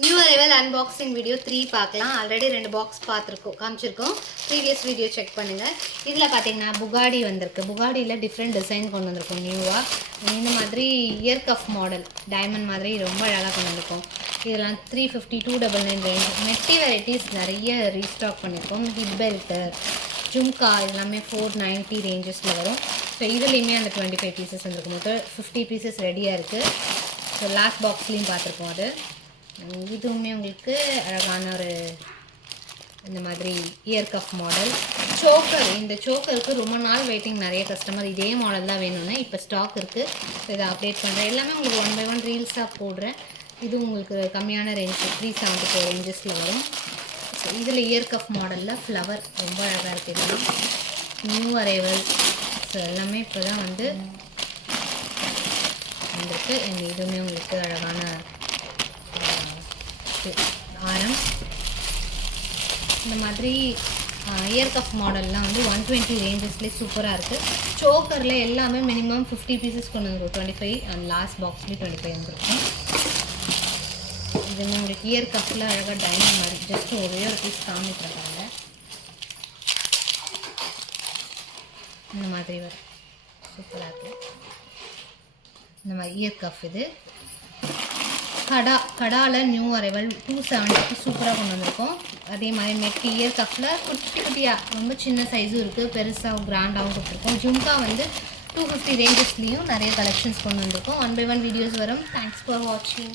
New arrival unboxing video 3 பார்க்கலாம். Already 2 box பார்த்துருக்கோம், காமிச்சிருக்கோம். Previous video check பண்ணுங்கள். இதில் பார்த்தீங்கன்னா புகாடி வந்திருக்கு. புகாடியில் டிஃப்ரெண்ட் டிசைன் கொண்டு வந்திருக்கோம் நியூவாக. இந்த மாதிரி இயர் கஃப் மாடல் டைமண்ட் மாதிரி ரொம்ப அழகாக கொண்டு வந்திருக்கோம். இதெல்லாம் 350 299 ரேஞ்ச். மெட்டி வெரைட்டிஸ் நிறைய ரீஸ்டாக் பண்ணியிருக்கோம். ஹிப் பெல்ட்டு, ஜும்கா எல்லாமே 490 ரேஞ்சஸில் வரும். ஸோ இதுலேயுமே அந்த 25 பீசஸ் வந்துருக்கும். மொத்தம் 50 பீசஸ் ரெடியாக இருக்குது. ஸோ லாஸ்ட் பாக்ஸ்லேயும் பார்த்துருக்கோம். அது இதுவுமே உங்களுக்கு அழகான ஒரு இந்த மாதிரி இயர் கஃப் மாடல். சோக்கர், இந்த சோக்கருக்கு ரொம்ப நாள் வெயிட்டிங். நிறைய கஸ்டமர் இதே மாடல் தான் வேணும்னா இப்போ ஸ்டாக் இருக்குது. ஸோ இதை அப்டேட் பண்ணுறேன். எல்லாமே உங்களுக்கு 1 by 1 ரீல்ஸாக போடுறேன். இது உங்களுக்கு கம்மியான ரேஞ்ச் 374 ரேஞ்சஸில் வரும். ஸோ இதில் இயர் கஃப் மாடலில் ஃப்ளவர் ரொம்ப அழகாக இருக்குது. இதெல்லாம் நியூ அரைவல். ஸோ எல்லாமே இப்போ தான் வந்திருக்கு. இதுவுமே உங்களுக்கு அழகான ஆரம். இந்த மாதிரி இயர் கஃப் மாடல்லாம் வந்து 120 ரேஞ்சஸ்லேயே சூப்பராக இருக்குது. சோக்கரில் எல்லாமே மினிமம் 50 பீசஸ் கொண்டு வந்துருக்கும். 25 அண்ட் லாஸ்ட் பாக்ஸ்லேயே 25 வந்துருக்கும். இதுவுமே உங்களுக்கு இயர் கஃப்பில் அழகாக டைமண்ட் மாதிரி ஜஸ்ட் ஒரே ஒரு பீஸ் காமிக்கிறாங்க. இந்த மாதிரி வரும், சூப்பராக இருக்குது. இந்த மாதிரி இயர் கஃப். இது கடாவில் நியூ அரைவல் 270 சூப்பராக கொண்டு வந்திருக்கோம். அதே மாதிரி மெட்டி இயர் கஃப்பில் குட்டி குட்டியாக ரொம்ப சின்ன சைஸும் இருக்குது, பெருசாக கிராண்டாகவும் கொடுத்துருக்கோம். ஜும்கா வந்து 250 ரேஞ்சஸ்லேயும் நிறைய கலெக்ஷன்ஸ் கொண்டு வந்திருக்கோம். 1 by 1 வீடியோஸ் வரும். தேங்க்ஸ் ஃபார் வாட்சிங்.